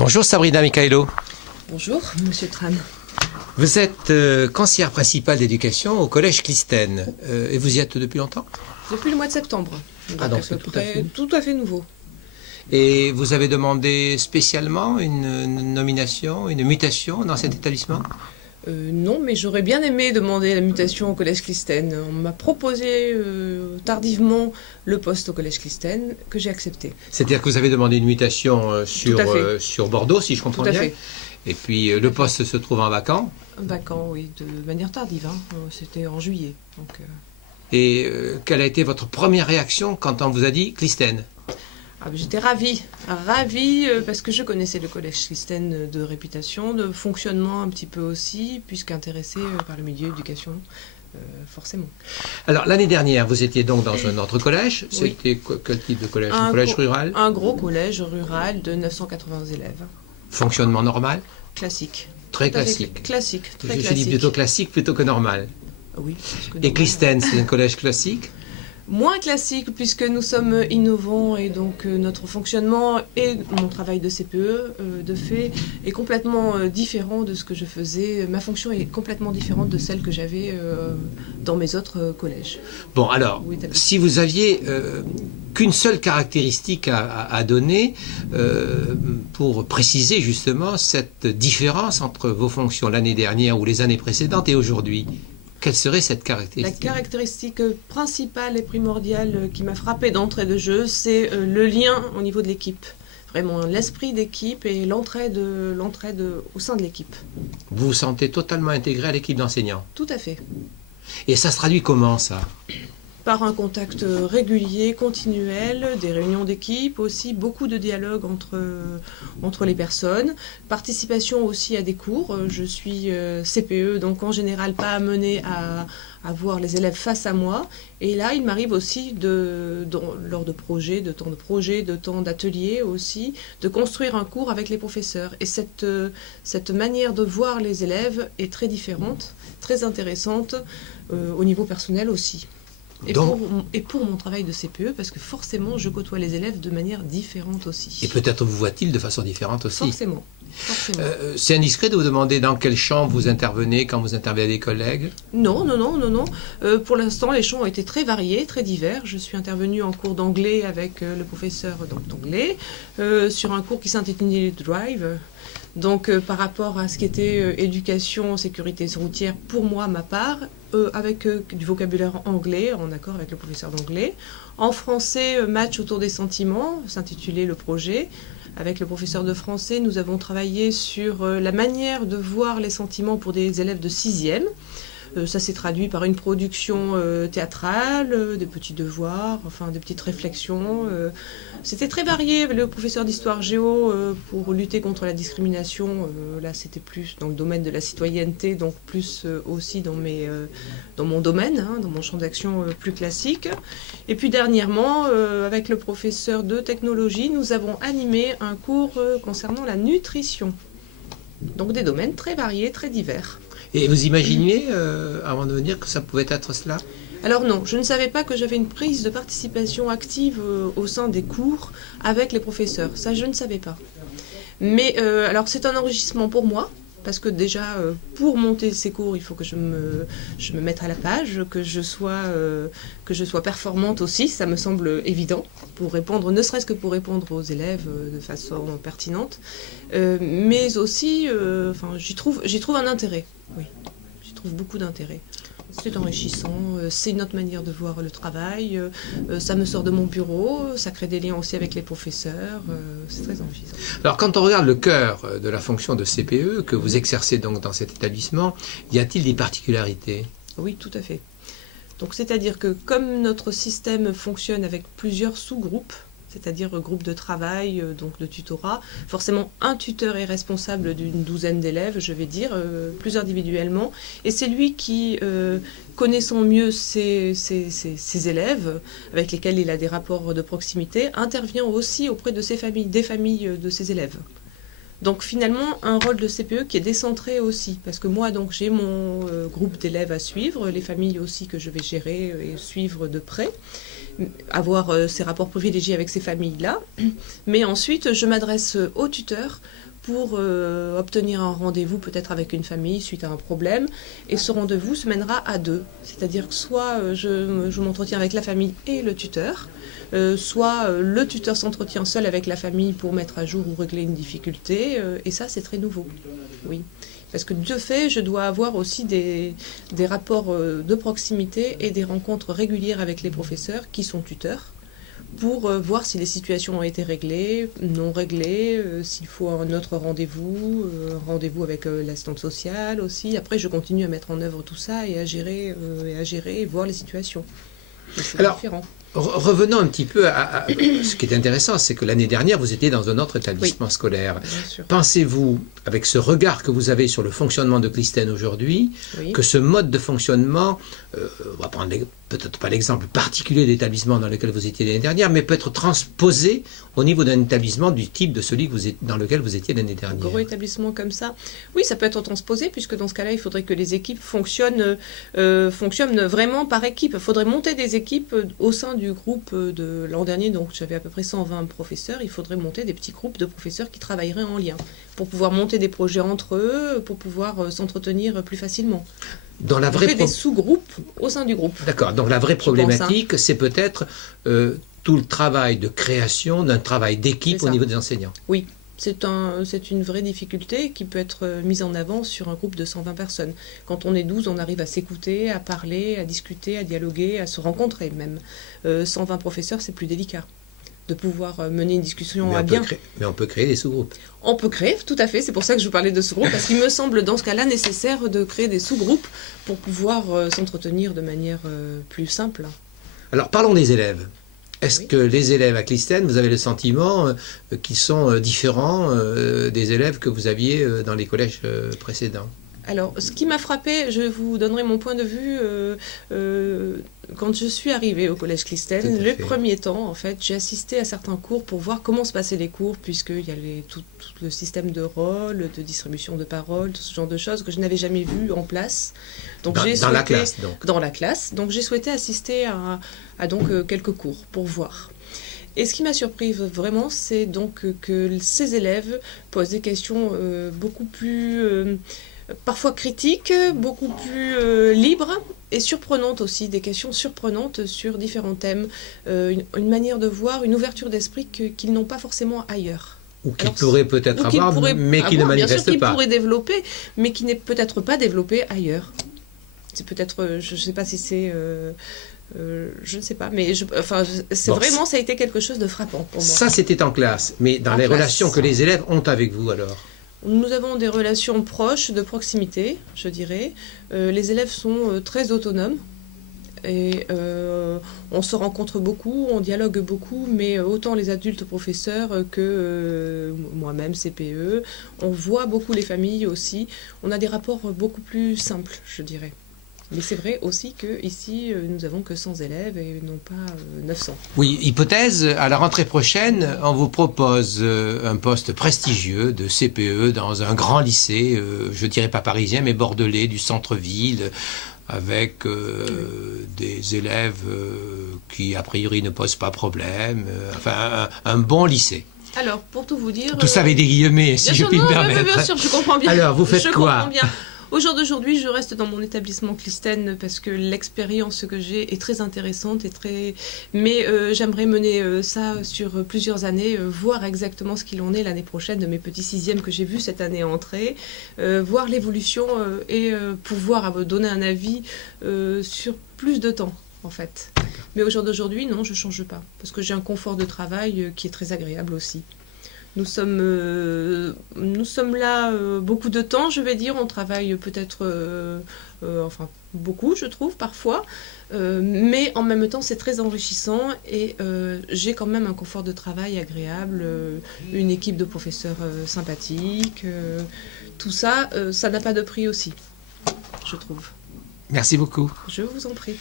Bonjour Sabrina Michaelo. Bonjour, Monsieur Tran. Vous êtes conseillère principale d'éducation au Collège Clistène. Et vous y êtes depuis longtemps? Depuis le mois de septembre. Donc c'est tout à fait nouveau. Et vous avez demandé spécialement une nomination, une mutation dans cet établissement? Non, mais j'aurais bien aimé demander la mutation au Collège Clistène. On m'a proposé tardivement le poste au Collège Clistène que j'ai accepté. C'est-à-dire que vous avez demandé une mutation sur Bordeaux, si je comprends bien. Tout à fait. Et puis le poste se trouve en vacant. Vacant, oui, de manière tardive. C'était en juillet. Donc, Et quelle a été votre première réaction quand on vous a dit Clistène? J'étais ravie parce que je connaissais le Collège Clistène de réputation, de fonctionnement un petit peu aussi, puisqu'intéressée par le milieu éducation, forcément. Alors l'année dernière, vous étiez donc dans un autre collège. Oui. C'était quel type de collège? Un collège rural? Un gros collège rural de 980 élèves. Fonctionnement normal? Classique. Très classique. Classique, très Je classique. dis plutôt classique plutôt que normal. Oui. Et Clistène, c'est un collège classique? Moins classique, puisque nous sommes innovants et donc notre fonctionnement et mon travail de CPE, de fait, est complètement différent de ce que je faisais. Ma fonction est complètement différente de celle que j'avais dans mes autres collèges. Bon, alors, Oui, si vous aviez qu'une seule caractéristique à donner pour préciser justement cette différence entre vos fonctions l'année dernière ou les années précédentes et aujourd'hui, quelle serait cette caractéristique? La caractéristique principale et primordiale qui m'a frappée d'entrée de jeu, c'est le lien au niveau de l'équipe. Vraiment l'esprit d'équipe et l'entraide au sein de l'équipe. Vous vous sentez totalement intégré à l'équipe d'enseignants? Tout à fait. Et ça se traduit comment, ça? Par un contact régulier, continuel, des réunions d'équipe, aussi beaucoup de dialogue entre les personnes, participation aussi à des cours. Je suis CPE, donc en général pas amenée à voir les élèves face à moi. Et là, il m'arrive aussi, lors de projets, de temps d'ateliers aussi, de construire un cours avec les professeurs. Et cette manière de voir les élèves est très différente, très intéressante, au niveau personnel aussi. Et pour mon travail de CPE, parce que forcément, je côtoie les élèves de manière différente aussi. Et peut-être vous voit-il de façon différente aussi? Forcément. C'est indiscret de vous demander dans quelle chambre vous intervenez quand vous intervenez avec des collègues? Non. Pour l'instant, les champs ont été très variés, très divers. Je suis intervenue en cours d'anglais avec le professeur d'anglais, sur un cours qui s'intitulait Drive. Donc par rapport à ce qui était éducation, sécurité routière, pour moi, ma part, avec du vocabulaire anglais, en accord avec le professeur d'anglais. En français, match autour des sentiments, s'intitulait le projet. Avec le professeur de français, nous avons travaillé sur la manière de voir les sentiments pour des élèves de 6e. Ça s'est traduit par une production théâtrale, des petits devoirs, enfin des petites réflexions. C'était très varié. Le professeur d'histoire géo, pour lutter contre la discrimination, là c'était plus dans le domaine de la citoyenneté, donc plus aussi dans mon domaine, dans mon champ d'action plus classique. Et puis dernièrement, avec le professeur de technologie, nous avons animé un cours concernant la nutrition. Donc des domaines très variés, très divers. Et vous imaginez, avant de venir, que ça pouvait être cela? Alors non, je ne savais pas que j'avais une prise de participation active au sein des cours avec les professeurs. Ça, je ne savais pas. Mais alors c'est un enrichissement pour moi, parce que déjà, pour monter ces cours, il faut que je me mette à la page, que je sois performante aussi, ça me semble évident, pour répondre, ne serait-ce que pour répondre aux élèves de façon pertinente. Mais aussi, j'y trouve un intérêt, oui, j'y trouve beaucoup d'intérêt. C'est enrichissant, c'est une autre manière de voir le travail, ça me sort de mon bureau, ça crée des liens aussi avec les professeurs, c'est très enrichissant. Alors quand on regarde le cœur de la fonction de CPE que vous exercez donc dans cet établissement, y a-t-il des particularités? Oui, tout à fait. Donc c'est-à-dire que comme notre système fonctionne avec plusieurs sous-groupes, c'est-à-dire groupe de travail, donc de tutorat. Forcément, un tuteur est responsable d'une douzaine d'élèves, je vais dire, plus individuellement. Et c'est lui qui, connaissant mieux ses élèves, avec lesquels il a des rapports de proximité, intervient aussi auprès de des familles de ses élèves. Donc finalement, un rôle de CPE qui est décentré aussi, parce que moi, donc, j'ai mon groupe d'élèves à suivre, les familles aussi que je vais gérer et suivre de près, avoir ces rapports privilégiés avec ces familles-là. Mais ensuite, je m'adresse aux tuteurs pour obtenir un rendez-vous peut-être avec une famille suite à un problème. Et ce rendez-vous se mènera à deux. C'est-à-dire que soit je m'entretiens avec la famille et le tuteur, soit le tuteur s'entretient seul avec la famille pour mettre à jour ou régler une difficulté. Et ça, c'est très nouveau. Oui. Parce que de fait, je dois avoir aussi des rapports de proximité et des rencontres régulières avec les professeurs qui sont tuteurs pour voir si les situations ont été réglées, non réglées, s'il faut un autre rendez-vous, un rendez-vous avec l'assistante sociale aussi. Après, je continue à mettre en œuvre tout ça et à gérer et voir les situations. C'est différent. Revenons un petit peu à ce qui est intéressant, c'est que l'année dernière, vous étiez dans un autre établissement scolaire. Pensez-vous, avec ce regard que vous avez sur le fonctionnement de Clysten aujourd'hui, que ce mode de fonctionnement, on va prendre peut-être pas l'exemple particulier d'établissement dans lequel vous étiez l'année dernière, mais peut être transposé au niveau d'un établissement du type de celui dans lequel vous étiez l'année dernière? Un gros établissement comme ça, oui, ça peut être transposé, puisque dans ce cas-là, il faudrait que les équipes fonctionnent vraiment par équipe. Il faudrait monter des équipes au sein du groupe de l'an dernier, donc j'avais à peu près 120 professeurs. Il faudrait monter des petits groupes de professeurs qui travailleraient en lien, pour pouvoir monter des projets entre eux, pour pouvoir s'entretenir plus facilement. Dans la vraie des sous-groupes au sein du groupe. D'accord, donc la vraie problématique, c'est peut-être tout le travail de création d'un travail d'équipe au niveau des enseignants. Oui, c'est une vraie difficulté qui peut être mise en avant sur un groupe de 120 personnes. Quand on est 12, on arrive à s'écouter, à parler, à discuter, à dialoguer, à se rencontrer même. 120 professeurs, c'est plus délicat de pouvoir mener une discussion à bien. Mais on peut créer des sous-groupes. On peut créer, tout à fait. C'est pour ça que je vous parlais de sous-groupes, parce qu'il me semble dans ce cas-là nécessaire de créer des sous-groupes pour pouvoir s'entretenir de manière plus simple. Alors parlons des élèves. Est-ce que les élèves à Clysten, vous avez le sentiment qu'ils sont différents des élèves que vous aviez dans les collèges précédents? Alors, ce qui m'a frappé, je vous donnerai mon point de vue, quand je suis arrivée au collège Clysten, le premier temps, en fait, j'ai assisté à certains cours pour voir comment se passaient les cours, puisqu'il y avait tout le système de rôle, de distribution de parole, tout ce genre de choses que je n'avais jamais vu en place. Donc, dans la classe, donc. Dans la classe. Donc, j'ai souhaité assister à quelques cours pour voir. Et ce qui m'a surpris vraiment, c'est donc que ces élèves posent des questions beaucoup plus... parfois critiques, beaucoup plus libres et surprenantes aussi, des questions surprenantes sur différents thèmes, une manière de voir, une ouverture d'esprit qu'ils n'ont pas forcément ailleurs. Ou qu'ils pourraient peut-être avoir, mais qui ne manifestent bien sûr, qu'ils pas. Pourraient développer, mais qui n'est peut-être pas développé ailleurs. C'est peut-être, je ne sais pas si c'est... je ne sais pas, mais vraiment, ça a été quelque chose de frappant pour moi. Ça, c'était en classe, mais dans les relations que les élèves ont avec vous, alors? Nous avons des relations proches, de proximité, je dirais. Les élèves sont très autonomes et on se rencontre beaucoup, on dialogue beaucoup, mais autant les adultes professeurs que moi-même, CPE, on voit beaucoup les familles aussi. On a des rapports beaucoup plus simples, je dirais. Mais c'est vrai aussi qu'ici, nous n'avons que 100 élèves et non pas 900. Oui, hypothèse, à la rentrée prochaine, on vous propose un poste prestigieux de CPE dans un grand lycée, je dirais pas parisien, mais bordelais, du centre-ville, avec des élèves qui, a priori, ne posent pas problème, enfin, un bon lycée. Alors, pour tout vous dire... Tout ça avec des guillemets, si je puis me permettre. Bien sûr, je comprends bien. Alors, vous faites quoi? Je comprends bien. Au jour d'aujourd'hui, je reste dans mon établissement Clysten parce que l'expérience que j'ai est très intéressante mais j'aimerais mener ça sur plusieurs années, voir exactement ce qu'il en est l'année prochaine de mes petits sixièmes que j'ai vus cette année entrer, voir l'évolution et pouvoir donner un avis sur plus de temps en fait. Mais au jour d'aujourd'hui, non, je ne change pas parce que j'ai un confort de travail qui est très agréable aussi. Nous sommes là beaucoup de temps, je vais dire. On travaille peut-être, beaucoup, je trouve, parfois. Mais en même temps, c'est très enrichissant et j'ai quand même un confort de travail agréable, une équipe de professeurs sympathiques. Tout ça, ça n'a pas de prix aussi, je trouve. Merci beaucoup. Je vous en prie.